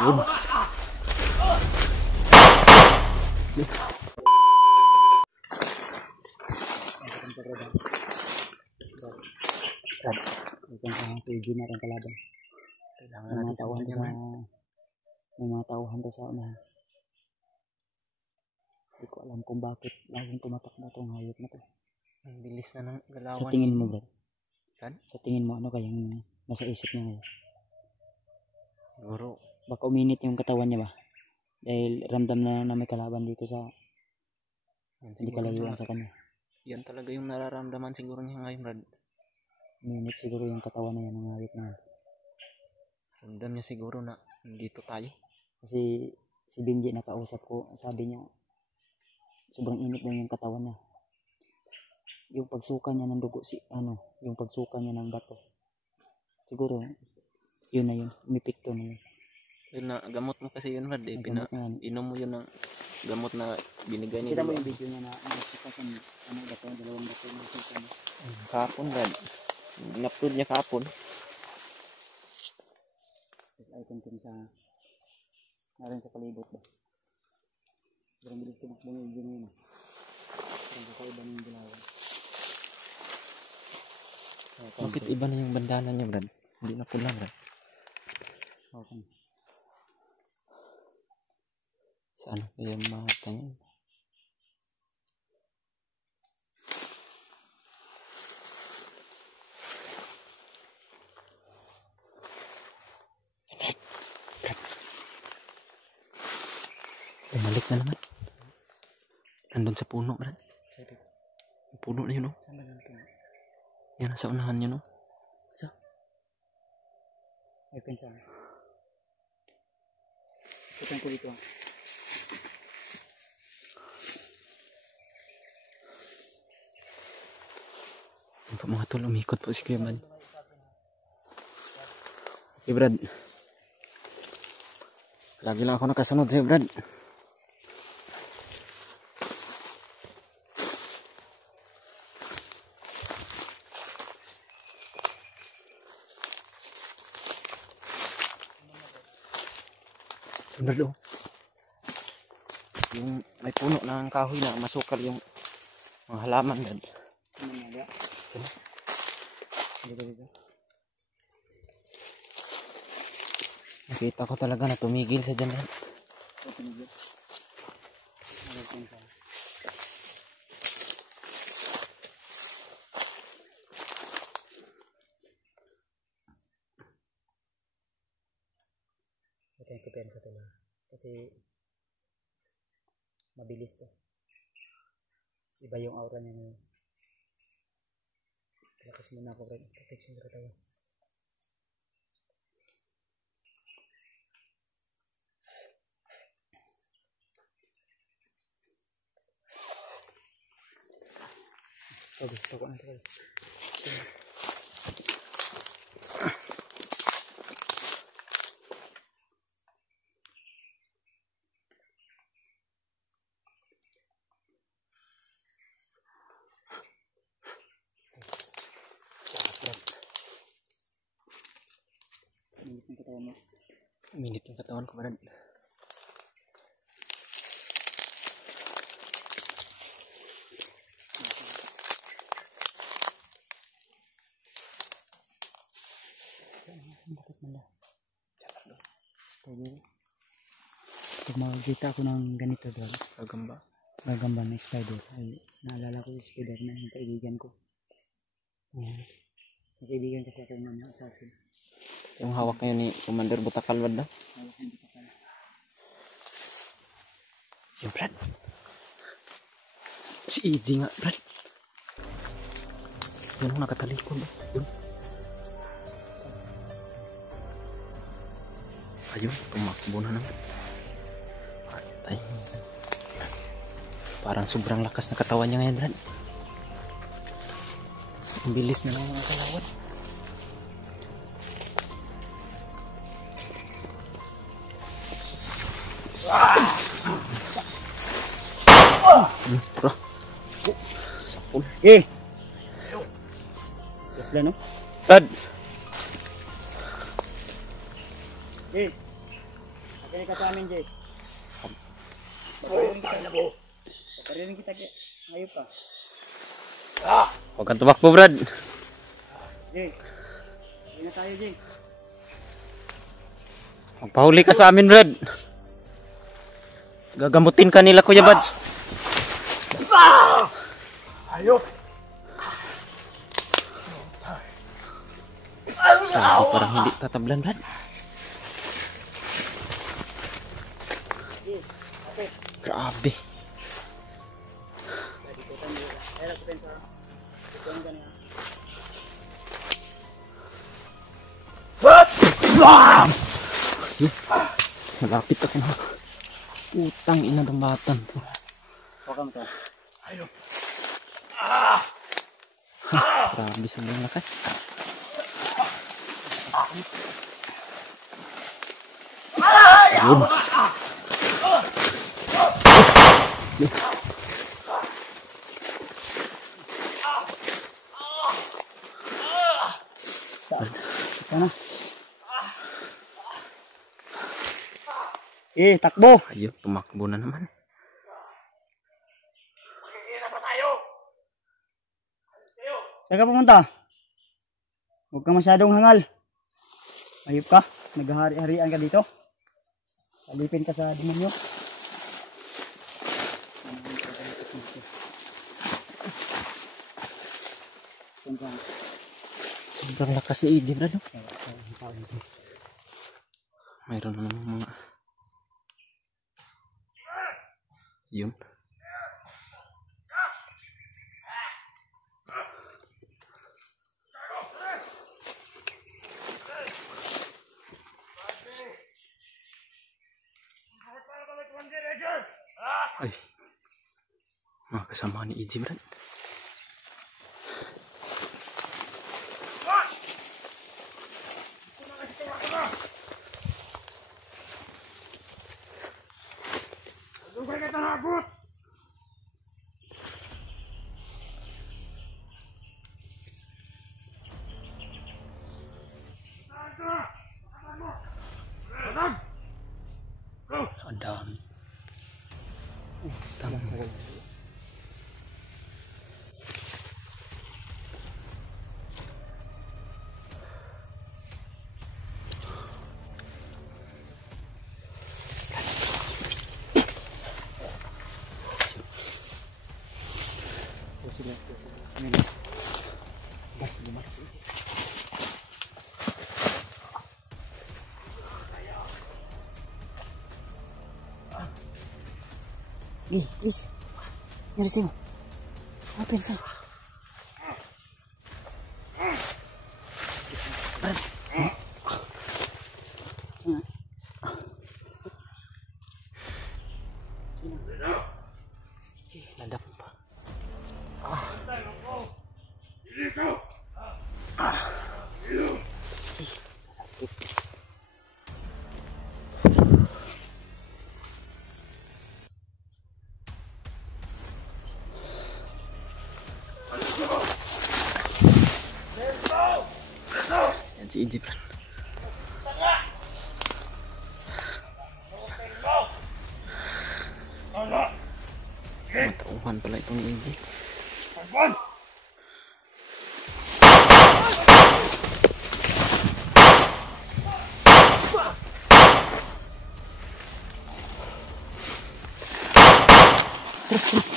Yun. Hindi na rin kalaban. Kailangan natin tauhan sa mga tauhan to sa unahan. Hindi ko alam kung bakit laging tumatakbo itong hayop na to. Ang bilis na ng galawan. Sa tingin mo ba? Kan? Sa tingin mo ano kayang nasa isip niya ngayon? Siguro. Baka uminit yung katawan niya ba? Dahil ramdam na may kalaban dito sa hindi kalayuan sa kanya. Yan talaga yung nararamdaman siguro niya ngayon, Brad. Uminit siguro yung katawan na yan ng hayop na yan. Ramdam niya siguro na dito tayo. Kasi si Benji nakausap ko, sabi niya sobrang init na yung katawan niya. Yung pagsuka niya ng dugo, yung pagsuka niya ng bato. Siguro yun na yun, umipikto na yun. Yun na, gamot mo kasi yun, Brad. Inom mo yun ng gamot na binigay niya. Kita mo yung video niya na nagsuka sa bato, dalawang bato na suka niya. Kahapon, Brad. Napload niya kahapon. Tapos ay kontin sa narin sa palibot ba. Sobrang bilis tumakbo yung video yun. Sobrang kakaiba ng galawan. Bakit iba na yung bandana niya, Brad? Hindi na pula, Brad. Okay. Saan kaya mata niya? Bumalik na naman. Nandun sa puno, Brad. Yung puno na yun, no? Yan, sa unahan niya, no? May pensa. Ipan ko dito. Yan po mga tol, umikot po si Kuya Man. Okay, Brad. Lagi lang ako nakasunod sa'yo, Brad. Brad, oh. Yung may puno ng kahoy na masukal yung mga halaman, Brad. Nakita ko talaga na tumigil sa dyan, Brad. Ito yung kupensa to na. Kasi mabilis to. Iba yung aura niya ngayon. Lakas muna ako, Brad. Protection sa katawan. Gusto ko na ito. Minit yung katawan ko, Brad. Bakit mala? Pag makikita ako ng ganito, Brad, gagamba na spider, ay naalala ko yung spider na yung kaibigan ko. Yung kaibigan kasi ako yung mga assassin. Yung hawak ngayon ni Commander Butakal, Brad, no? Hawak ng Butakal. Yung, Brad. Si Eddie nga, Brad. Yan ang nakatalikod, yun. Ayun, tumakbo na naman. Ay, parang sobrang lakas na katawan niya ngayon, Brad. Ang bilis na lang mga kalawat. Bro, sapul. Eh! Kapla, no? Brad! Eh! Kaya ka sa amin, Jay. Paparirin kita ngayon pa. Huwag kang tumakbo, Brad. Jay. Hindi na tayo, Jay. Magpahuli ka sa amin, Brad. Gagamutin ka nila, Kuya Bads. Ayok! Sabi parang hindi tatablan, Brad. Grabe. Malapit ako na. Putang ina ng batan to. Huwag to. Ayok! Grabe sobrang lakas. Ayun. Sana. Takbo. Ayun, tumakbo na naman. Magkikita pa tayo! Saan ka pumunta? Huwag ka masyadong hangal. Ayop ka. Naghahari-harian ka dito. Alipin ka sa demonyo. Sobrang lakas ni EJ, Brad. Mayroon na naman mga... Yun. Ay. Mga kasama ni EJ, Brad. Lugar ka tanagot! Ang dami. Tama. Please. Nyari sa'yo. Apa yun sa'yo? Ladap pa. Yan si EJ, Brad. Matauhan pala itong EJ. Terus.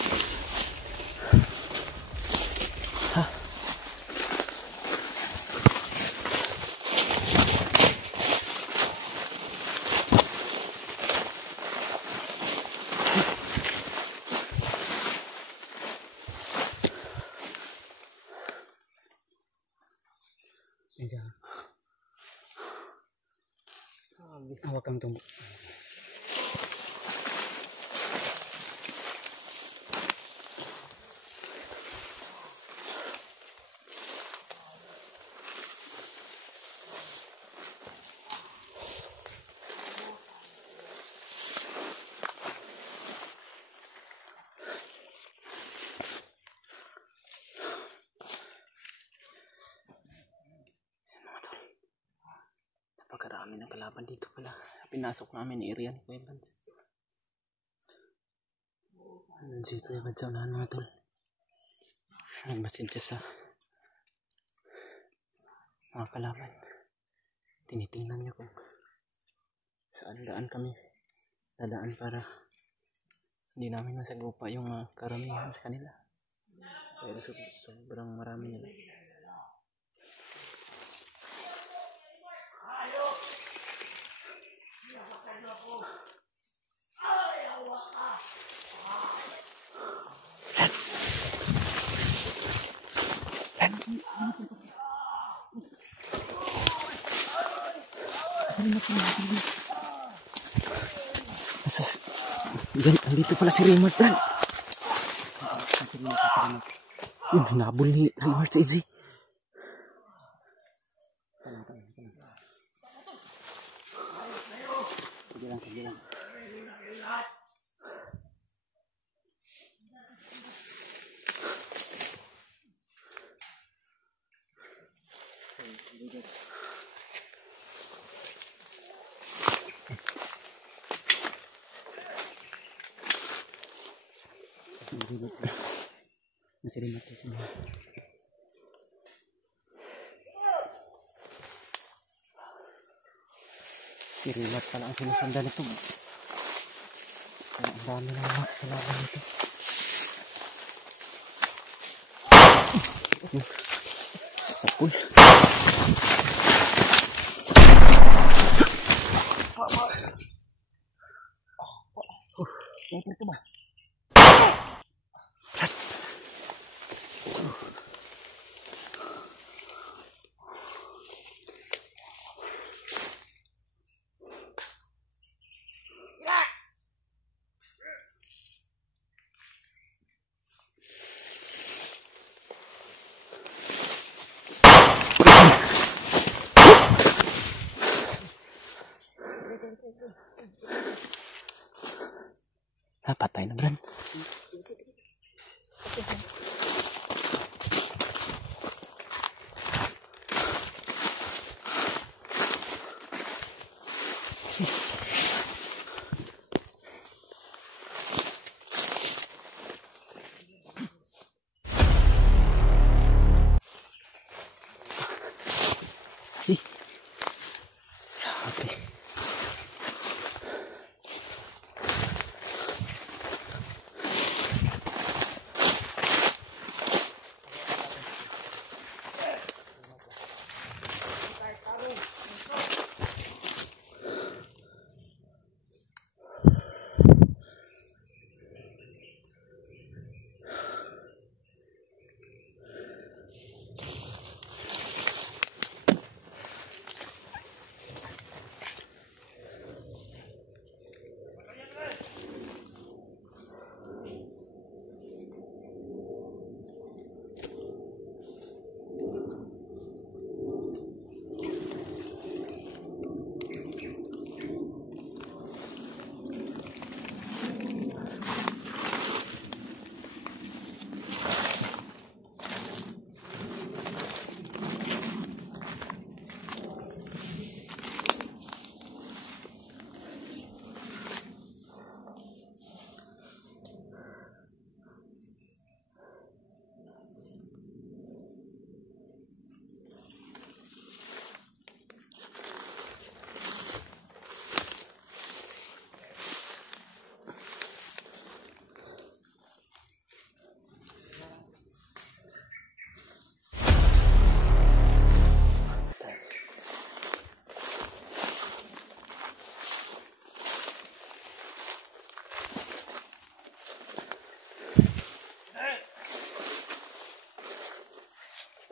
Hawak kang tumbok. Napakadami. Dami ng kalaban dito pala. Pinasok namin area ni Kuya Bans. Nandito yung sa unahan mga tol. Nagmasid siya sa mga kalaban. Tinitingnan niyo kung saan daan kami dadaan para hindi namin masagupa yung karamihan sa kanila. Pero sobrang marami nila. Diyan, andito pala si Raymart, Dan. Nabol ni Raymart sa Izzy. Sige lang. Masih mati semua. Si Rimat pala ang sinusundan ito. Ang dami ng mga kalaban ito. Sapul. Ito ba? Patay na, Bran. Grabe.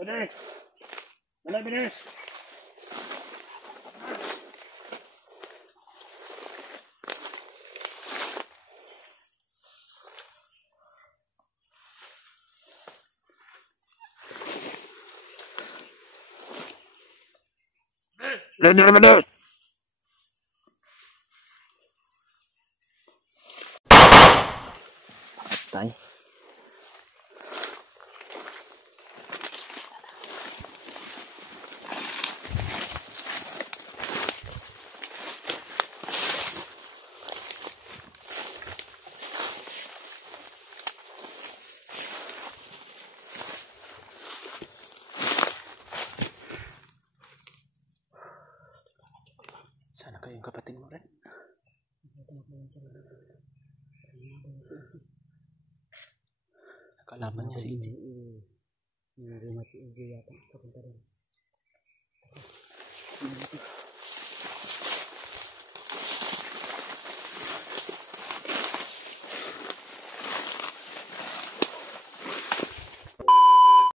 Bilis! Dali, bilis! Bilis, bilis! Patay. Kalaban niya si EJ. Narimat si EJ yata. Kapunta rin.